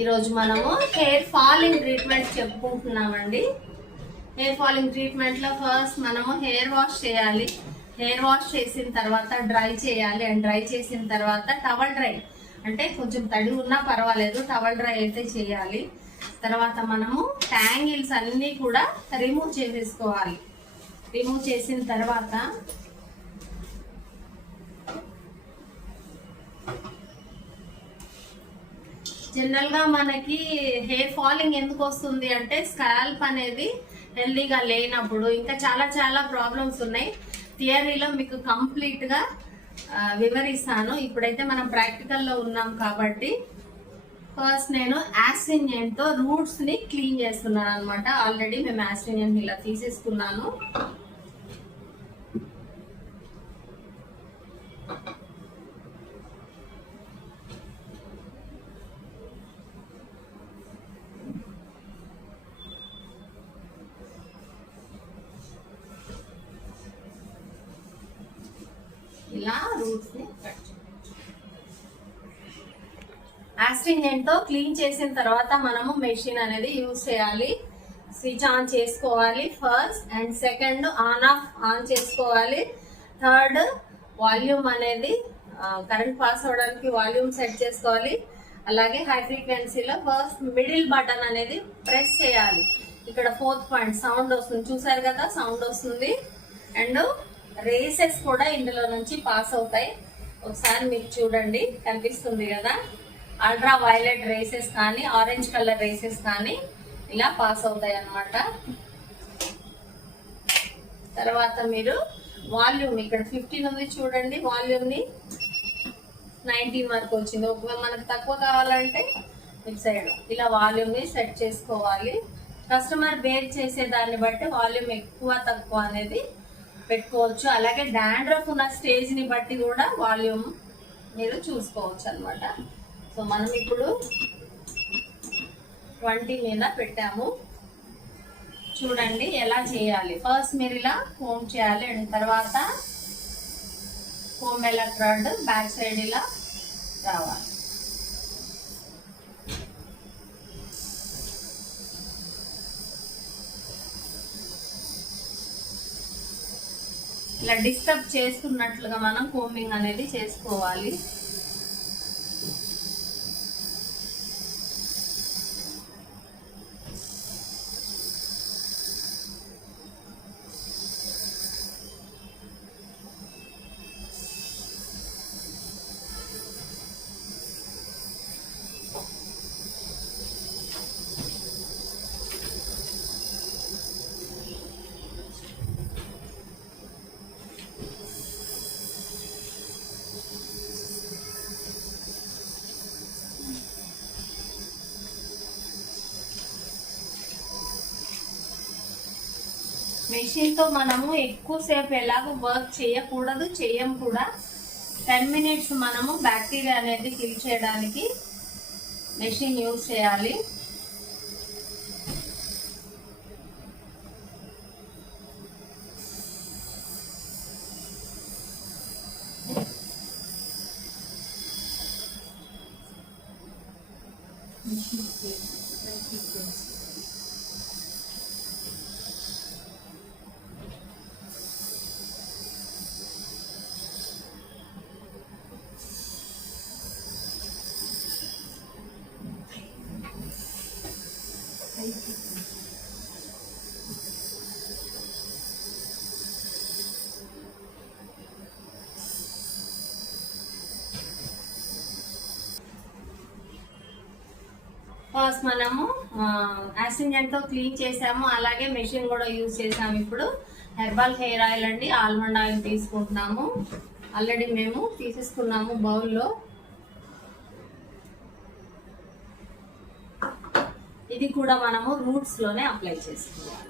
ఈరోజు మనము hair falling treatment చెప్పుకుంటున్నామండి. హెయిర్ ఫాలింగ్ ట్రీట్మెంట్లో ఫస్ట్ మనము హెయిర్ వాష్ చేయాలి. హెయిర్ వాష్ చేసిన తర్వాత డ్రై చేయాలి. అండ్ డ్రై చేసిన తర్వాత టవల్ డ్రై, అంటే కొంచెం తడి ఉన్నా పర్వాలేదు, టవల్ డ్రై అయితే చేయాలి. తర్వాత మనము ట్యాంగిల్స్ అన్నీ కూడా రిమూవ్ చేసేసుకోవాలి. రిమూవ్ చేసిన తర్వాత జనరల్ గా మనకి హెయిర్ ఫాలింగ్ ఎందుకు వస్తుంది అంటే స్కాల్ప్ అనేది హెల్దీగా లేనప్పుడు, ఇంకా చాలా చాలా ప్రాబ్లమ్స్ ఉన్నాయి. థియరీలో మీకు కంప్లీట్ గా వివరిస్తాను. ఇప్పుడైతే మనం ప్రాక్టికల్ లో ఉన్నాం కాబట్టి ఫస్ట్ నేను యాస్ట్రింజెంట్ తో రూట్స్ ని క్లీన్ చేస్తున్నాను అనమాట. ఆల్రెడీ మేము యాస్ట్రింజెంట్ ఇలా తీసేసుకున్నాను. ఇలా రూట్స్ ని కట్ యాస్ట్రింజెంట్ తో క్లీన్ చేసిన తర్వాత మనము మెషిన్ అనేది యూజ్ చేయాలి. స్విచ్ ఆన్ చేసుకోవాలి ఫస్ట్, అండ్ సెకండ్ ఆన్ చేసుకోవాలి. థర్డ్ వాల్యూమ్ అనేది కరెంట్ పాస్ అవడానికి వాల్యూమ్ సెట్ చేసుకోవాలి. అలాగే హై ఫ్రీక్వెన్సీలో ఫస్ట్ మిడిల్ బటన్ అనేది ప్రెస్ చేయాలి. ఇక్కడ 4th పాయింట్ సౌండ్ వస్తుంది, చూసారు కదా, సౌండ్ వస్తుంది. అండ్ రేసెస్ కూడా ఇందులో నుంచి పాస్ అవుతాయి. ఒకసారి మీకు చూడండి, కనిపిస్తుంది కదా, అల్ట్రా వైలెట్ రేసెస్ కానీ ఆరెంజ్ కలర్ రేసెస్ కానీ ఇలా పాస్ అవుతాయి అన్నమాట. తర్వాత మీరు వాల్యూమ్ ఇక్కడ 15 ఉంది చూడండి, వాల్యూమ్ ని 19 వరకు వచ్చింది. ఒకవేళ మనకు తక్కువ కావాలంటే ఇటు సైడ్ ఇలా వాల్యూమ్ ని సెట్ చేసుకోవాలి. కస్టమర్ బేర్ చేసే దాన్ని బట్టి వాల్యూమ్ ఎక్కువ తక్కువ అనేది పెట్టుకోవచ్చు. అలాగే డాండ్రఫ్ ఉన్న స్టేజ్ ని బట్టి కూడా వాల్యూమ్ మీరు చూసుకోవచ్చు అనమాట. సో మనం ఇప్పుడు 20 మీద పెట్టాము. చూడండి ఎలా చేయాలి. ఫస్ట్ మీరు ఇలా కోమ్ చేయాలి, అండ్ తర్వాత కోమ్ ఎలక్ట్రాడ్ బ్యాక్ సైడ్ ఇలా రావాలి. ఇలా డిస్టర్బ్ చేస్తున్నట్లుగా మనం కోమింగ్ అనేది చేసుకోవాలి. మెషిన్ తో మనము ఎక్కువసేపు ఎలాగో వర్క్ చేయకూడదు, చేయం కూడా. 10 మినిట్స్ మనము బ్యాక్టీరియా అనేది కిల్ చేయడానికి మెషిన్ యూజ్ చేయాలి. ఫస్ట్ మనము యాస్ట్రింజెంట్ తో క్లీన్ చేసాము, అలాగే మెషిన్ కూడా యూజ్ చేసాము. ఇప్పుడు హెర్బల్ హెయిర్ ఆయిల్ అండి, ఆల్మండ్ ఆయిల్ తీసుకుంటున్నాము. ఆల్రెడీ మేము తీసేసుకున్నాము బౌల్లో. ఇది కూడా మనము రూట్స్ లోనే అప్లై చేసుకోవాలి.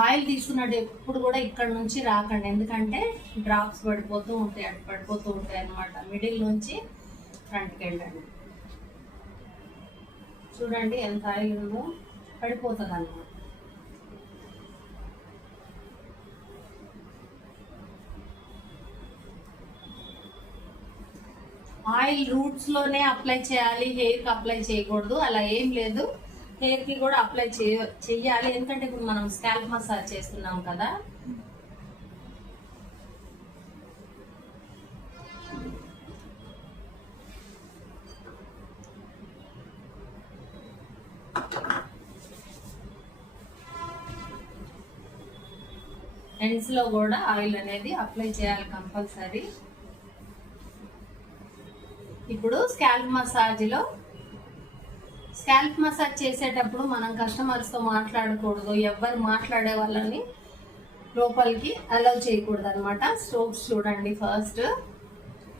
ఆయిల్ తీసుకున్నట్టు ఎప్పుడు కూడా ఇక్కడ నుంచి రాకండి, ఎందుకంటే డ్రాప్స్ పడిపోతూ ఉంటాయి, అటు పడిపోతూ ఉంటాయి అన్నమాట. మిడిల్ నుంచి ఫ్రంట్కి వెళ్ళండి. చూడండి ఎంత ఆయిల్ ఉందో, పడిపోతుంది అన్నమాట. ఆయిల్ రూట్స్ లోనే అప్లై చేయాలి, హెయిర్ కి అప్లై చేయకూడదు, అలా ఏం లేదు. హెయిర్ కి కూడా అప్లై చెయ్యాలి, ఎందుకంటే ఇప్పుడు మనం స్కాల్ప్ మసాజ్ చేస్తున్నాం కదా. ఎండ్స్ లో కూడా ఆయిల్ అనేది అప్లై చేయాలి కంపల్సరీ. ఇప్పుడు స్కాల్ప్ మసాజ్ చేసేటప్పుడు మనం కస్టమర్స్ తో మాట్లాడకూడదు, ఎవరు మాట్లాడే వాళ్ళని లోపలికి అలౌ చేయకూడదు అనమాట. స్ట్రోక్స్ చూడండి, ఫస్ట్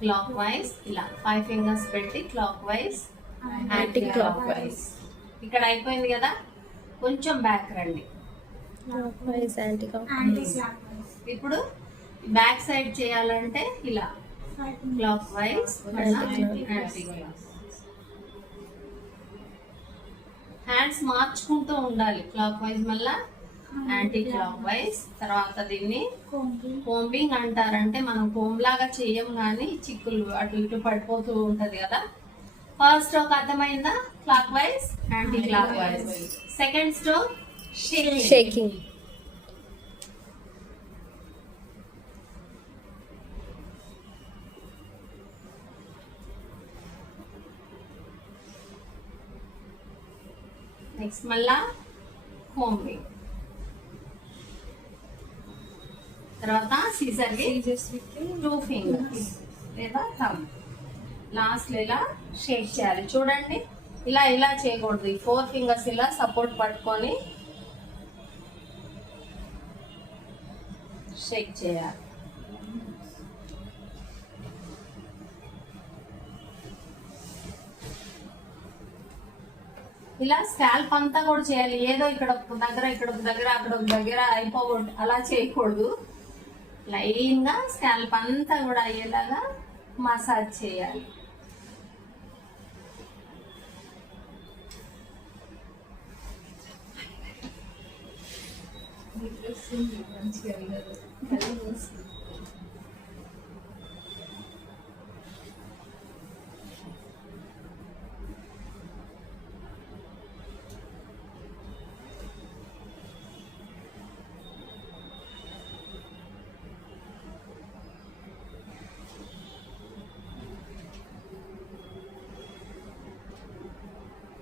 క్లాక్ వైజ్ ఇలా 5 ఫింగర్స్ పెట్టి clock wise, anti clock wise. ఇక్కడ అయిపోయింది కదా, కొంచెం బ్యాక్ రండి. ఇప్పుడు బ్యాక్ సైడ్ చేయాలంటే ఇలా క్లాక్ వైజ్, హ్యాండ్స్ మార్చుకుంటూ ఉండాలి. క్లాక్ వైజ్ మళ్ళా యాంటీ క్లాక్ వైజ్. తర్వాత దీన్ని కోంబింగ్ అంటారంటే మనం కోంబ్ లాగా చెయ్యం కానీ చిక్కులు అటు ఇటు పడిపోతూ ఉంటది కదా. ఫస్ట్ స్ట్రోక్ అర్థమైందా? Clock wise, anti clock wise. Second stroke shaking. Next మళ్ళా కోంబింగ్. తర్వాత సీజర్ విత్ 2 ఫింగర్స్ లేదా థంబ్. లాస్ట్ ఇలా షేక్ చేయాలి. చూడండి, ఇలా చేయకూడదు. 4 ఫింగర్స్ ఇలా సపోర్ట్ పట్టుకొని షేక్ చేయాలి. ఇలా స్కాల్ప్ అంతా కూడా చేయాలి. ఏదో ఇక్కడ ఒక దగ్గర అక్కడ ఒక దగ్గర అయిపోకూడదు, అలా చేయకూడదు. లైన్ గా స్కాల్ప్ అంతా కూడా అయ్యేలాగా మసాజ్ చేయాలి.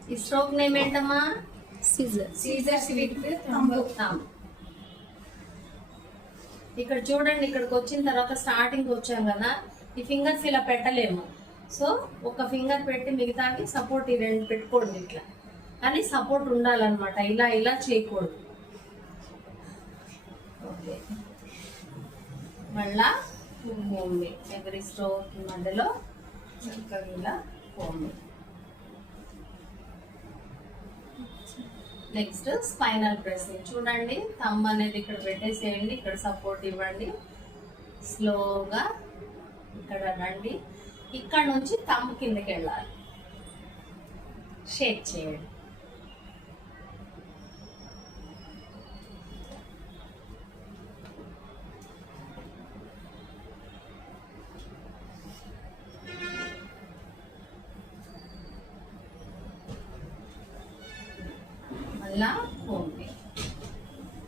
ఈ స్ట్రోక్ నేమ్ ఏంటమ్మా? Scissor with thumb. ఇక్కడ చూడండి, ఇక్కడికి వచ్చిన తర్వాత స్టార్టింగ్ వచ్చాం కదా, ఈ ఫింగర్స్ ఇలా పెట్టలేము. సో ఒక ఫింగర్ పెట్టి మిగతావి సపోర్ట్ ఈ 2 పెట్టుకోండి ఇట్లా. కానీ సపోర్ట్ ఉండాలన్నమాట, ఇలా చేయకూడదు. ఓకే, మళ్ళా కోంబింగ్. ఎవరి స్ట్రోక్ మధ్యలో చక్కగా ఇలా కోంబింగ్. Next spinal pressing. చూడండి, థంబ్ అనేది ఇక్కడ పెట్టేసేయండి, ఇక్కడ సపోర్ట్ ఇవ్వండి. స్లోగా ఇక్కడ రండి, ఇక్కడ నుంచి థంబ్ కిందకి వెళ్ళాలి. షేక్ చేయండి. మళ్ళా కోంబింగ్.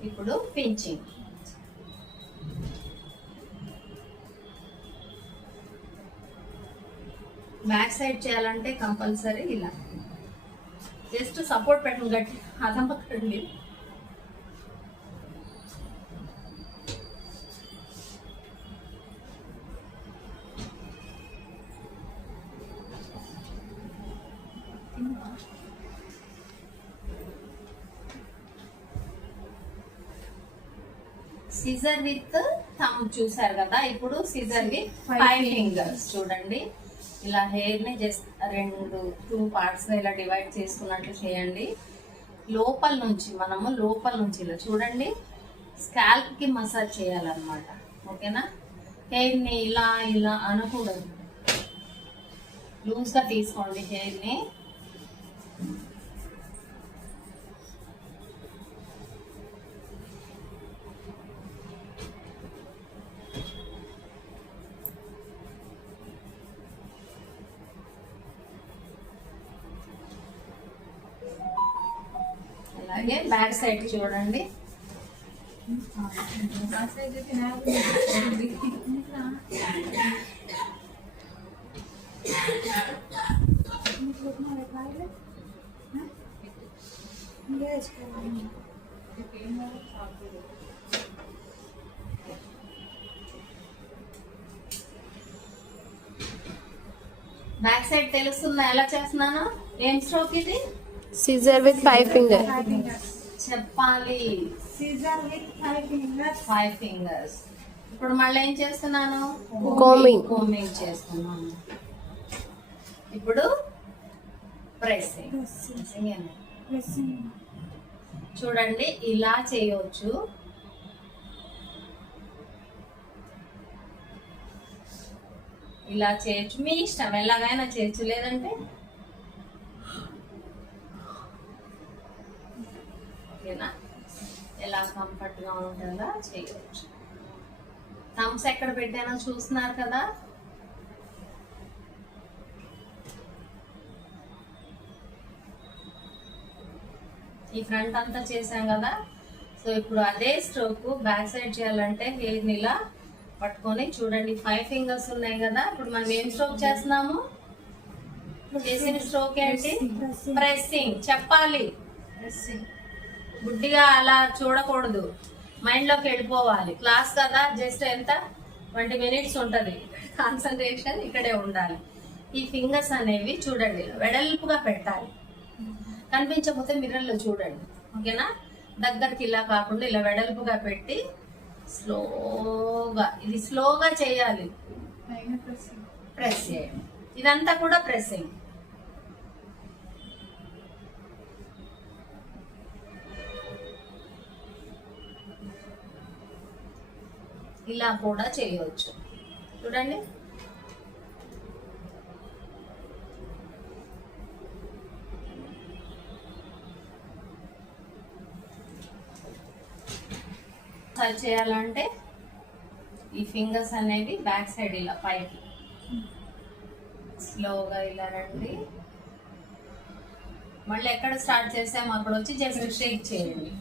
ఇప్పుడు పించింగ్. బ్యాక్ సైడ్ చేయాలంటే కంపల్సరీ ఇలా జస్ట్ సపోర్ట్ పెట్టండి, గట్టి అదం పక్కడండి. సిజర్ విత్ థంబ్ చూసారు కదా. ఇప్పుడు సిజర్ విత్ 5 ఫింగర్స్. చూడండి, ఇలా హెయిర్ ని జస్ట్ 2 పార్ట్స్ ఇలా డివైడ్ చేసుకున్నట్లు చేయండి. లోపల నుంచి ఇలా చూడండి, స్కాల్ప్ కి మసాజ్ చేయాలన్నమాట. ఓకేనా? హెయిర్ ని ఇలా అనకూడదు, లూజ్ గా తీసుకోండి హెయిర్ ని. అలాగే బ్యాక్ సైడ్ చూడండి. బ్యాక్ సైడ్ తెలుస్తుందా ఎలా చేస్తున్నాను? ఏం స్ట్రోక్ ఇది? సిజర్ విత్ 5 ఫింగర్ చెప్పాలి. Scissor with 5 fingers. 5 fingers. ఇప్పుడు మళ్ళీ ఏం చేస్తున్నాను? కోమింగ్ చేస్తున్నాను. ఇప్పుడు ప్రెస్సింగ్. Pressing. చూడండి ఇలా చేయొచ్చు. ఇలా చేయొచ్చు, మీ ఇష్టం, ఎలాగైనా చేయొచ్చు. లేదంటే ఓకేనా, ఎలా కంఫర్ట్ గా ఉంటుందో చేయవచ్చు. థమ్స్ ఎక్కడ పెట్టానో చూస్తున్నారు కదా. ఈ ఫ్రంట్ అంతా చేసాం కదా. సో ఇప్పుడు అదే స్ట్రోక్ బ్యాక్ సైడ్ చేయాలంటే హెయిర్ ఇలా పట్టుకొని చూడండి 5 ఫింగర్స్ ఉన్నాయి కదా. ఇప్పుడు మనం ఏం స్ట్రోక్ చేస్తున్నాము? చేసిన స్ట్రోక్ ఏంటి? ప్రెస్సింగ్. చెప్పాలి. గుడ్డిగా అలా చూడకూడదు, మైండ్ లోకి వెళ్ళిపోవాలి. క్లాస్ కదా, జస్ట్ ఎంత 20 minutes ఉంటది. కాన్సన్ట్రేషన్ ఇక్కడే ఉండాలి. ఈ ఫింగర్స్ అనేవి చూడండి వెడల్పుగా పెట్టాలి. కనిపించకపోతే మిర్రర్లో చూడండి, ఓకేనా. దగ్గరికి ఇలా కాకుండా ఇలా వెడల్పుగా పెట్టి స్లోగా, ఇది స్లోగా చేయాలి. ప్రెస్ చేయండి. ఇదంతా కూడా ప్రెస్సింగ్. ఇలా కూడా చేయవచ్చు చూడండి. సర్చ్ చేయాలంటే ఈ ఫింగర్స్ అనేవి బ్యాక్ సైడ్ ఇలా పైకి స్లోగా ఇలా రండి. మళ్ళీ ఎక్కడ స్టార్ట్ చేసాము అక్కడ వచ్చి జస్ట్ షేక్ చేయండి.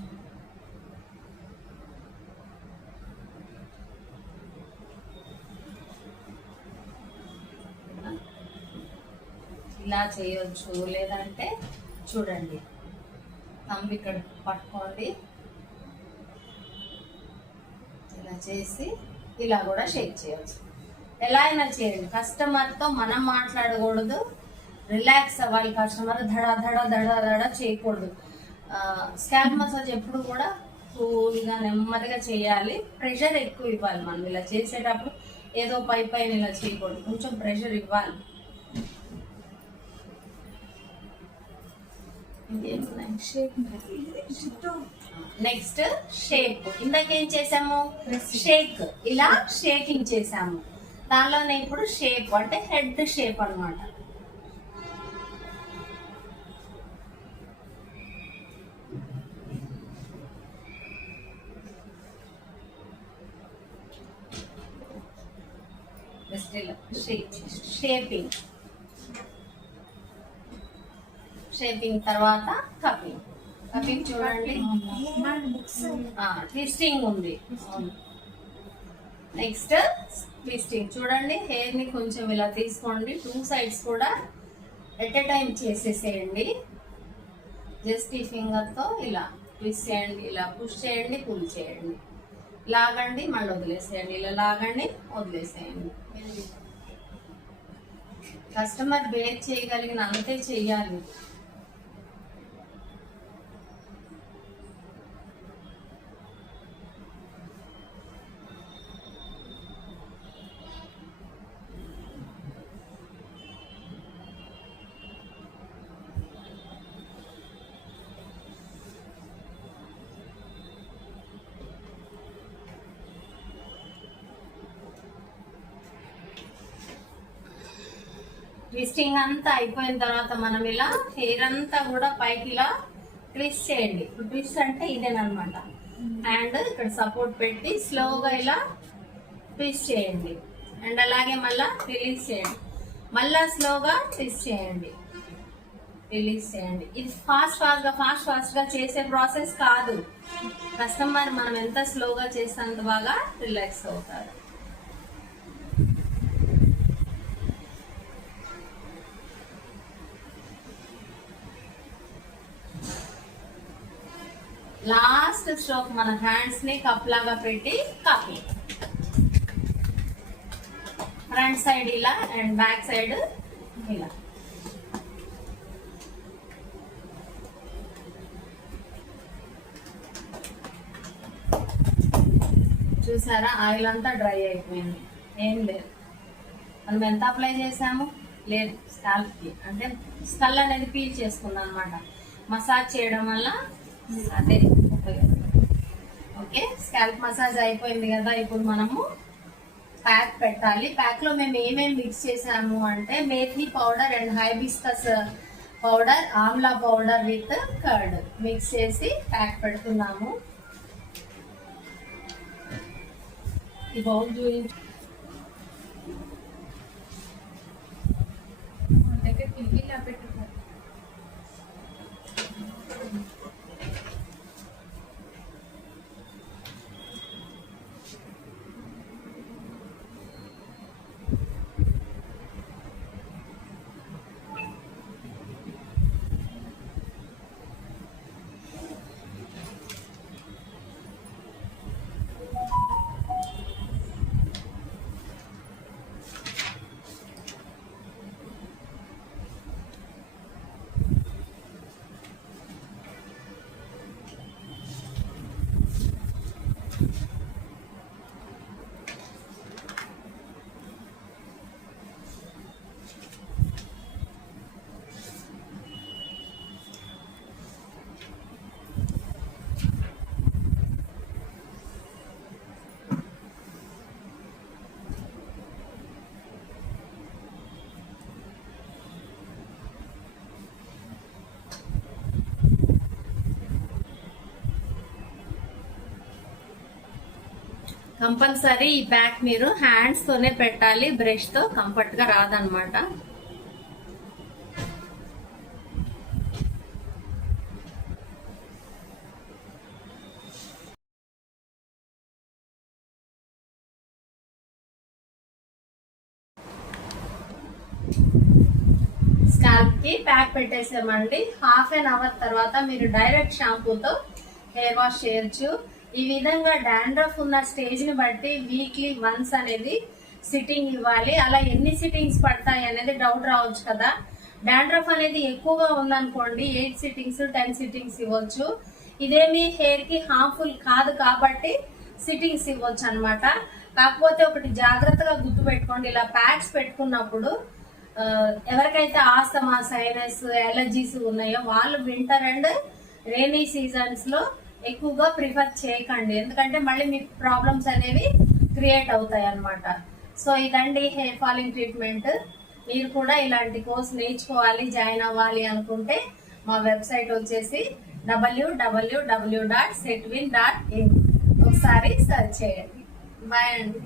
ఇలా చేయొచ్చు. లేదంటే చూడండి థంబ్ ఇక్కడ పట్టుకోండి, ఇలా చేసి ఇలా కూడా షేక్ చేయొచ్చు. ఎలా అయినా చేయండి. కస్టమర్తో మనం మాట్లాడకూడదు, రిలాక్స్ అవ్వాలి. కస్టమర్ ధడ ధడ ధడ ధడ చేయకూడదు. స్కాల్ప్ మసాజ్ ఎప్పుడు కూడా కూల్గా నెమ్మదిగా చేయాలి. ప్రెషర్ ఎక్కువ ఇవ్వాలి. మనం ఇలా చేసేటప్పుడు ఏదో పై పైన ఇలా చేయకూడదు, కొంచెం ప్రెషర్ ఇవ్వాలి. Next shape. ఇందాకేం చేసాము? షేక్. ఇలా షేకింగ్ చేసాము. దానిలోనే ఇప్పుడు షేప్ అంటే హెడ్ షేప్ అన్నమాట. షేపింగ్. షేపింగ్ తర్వాత కపింగ్. కపింగ్ చూడండి, ట్విస్టింగ్ ఉంది. నెక్స్ట్ ట్విస్టింగ్ చూడండి. హెయిర్ ని కొంచెం ఇలా తీసుకోండి, 2 sides కూడా ఎట్ ఎ టైం చేసేసేయండి. జస్ట్ ఈ ఫింగర్ తో ఇలా ట్విస్ట్ చేయండి, ఇలా పుష్ చేయండి, పుల్ చేయండి, లాగండి, మళ్ళీ వదిలేసేయండి, ఇలా లాగండి, వదిలేసేయండి. కస్టమర్ బేర్ చేయగలిగిన అంతే చెయ్యాలి. ట్విస్టింగ్ అంతా అయిపోయిన తర్వాత మనం ఇలా హెయిర్ అంతా కూడా పైకి ఇలా ట్విస్ట్ చేయండి. ఇప్పుడు ట్విస్ట్ అంటే ఇదేనమాట. అండ్ ఇక్కడ సపోర్ట్ పెట్టి స్లోగా ఇలా ట్విస్ట్ చేయండి. అండ్ అలాగే మళ్ళా రిలీజ్ చేయండి, మళ్ళా స్లోగా ట్విస్ట్ చేయండి. రిలీజ్ చేయండి. ఇది ఫాస్ట్ గా చేసే ప్రాసెస్ కాదు. కస్టమర్ మనం ఎంత స్లోగా చేసినంత బాగా రిలాక్స్ అవుతారు. లాస్ట్ స్ట్రోక్ మన హ్యాండ్స్ ని కప్ లాగా పెట్టి కాపీ, ఫ్రంట్ సైడ్ ఇలా అండ్ బ్యాక్ సైడ్ ఇలా. చూసారా, ఆయిల్ అంతా డ్రై అయిపోయింది, ఏం లేదు. మనం ఎంత అప్లై చేసాము లేదు, స్కాల్ప్ కి అంటే స్కల్ అనేది పీల్ చేసుకుందాం అనమాట. మసాజ్ చేయడం వల్ల అదే ఉపయోగం. ఓకే, స్కాల్ప్ మసాజ్ అయిపోయింది కదా. ఇప్పుడు మనము ప్యాక్ పెట్టాలి. ప్యాక్ లో మేము ఏమేమి మిక్స్ చేసాము అంటే methi powder and hibiscus powder, Amla powder with curd mix చేసి ప్యాక్ పెడుతున్నాము. ఈ బౌల్ చూపించి ఇలా పెట్టుకోవాలి. కంపల్సరీ ఈ ప్యాక్ మీరు హ్యాండ్స్ తోనే పెట్టాలి, బ్రష్ తో కంఫర్ట్ గా రాదనమాట. స్కాల్ప్ కి ప్యాక్ పెట్టేసామండి. హాఫ్ అన్ అవర్ తర్వాత మీరు డైరెక్ట్ షాంపూతో హెయిర్ వాష్ చేయొచ్చు. ఈ విధంగా డాండ్రఫ్ ఉన్న స్టేజ్ ని బట్టి వీక్లీ వన్స్ అనేది సిట్టింగ్ ఇవ్వాలి. అలా ఎన్ని సిట్టింగ్స్ పడతాయి అనేది డౌట్ రావచ్చు కదా. డాండ్రఫ్ అనేది ఎక్కువగా ఉందనుకోండి 8 సిట్టింగ్స్ 10 సిట్టింగ్స్ ఇవ్వచ్చు. ఇదేమి హెయిర్ కి హార్మ్ఫుల్ కాదు కాబట్టి సిట్టింగ్స్ ఇవ్వచ్చు అనమాట. కాకపోతే ఒకటి జాగ్రత్తగా గుర్తు పెట్టుకోండి, ఇలా ప్యాక్స్ పెట్టుకున్నప్పుడు ఎవరికైతే ఆస్తమా, సైనస్, ఎలర్జీస్ ఉన్నాయో వాళ్ళు వింటర్ అండ్ రైనీ సీజన్స్ లో ఎక్కువగా ప్రిఫర్ చేయకండి. ఎందుకంటే మళ్ళీ మీకు ప్రాబ్లమ్స్ అనేవి క్రియేట్ అవుతాయి అన్నమాట. సో ఇదండి హెయిర్ ఫాలింగ్ ట్రీట్మెంట్. మీరు కూడా ఇలాంటి కోర్స్ నేర్చుకోవాలి, జాయిన్ అవ్వాలి అనుకుంటే మా వెబ్సైట్ వచ్చేసి www.setwin.in ఒకసారి సెర్చ్ చేయండి. బాయ్ అండి.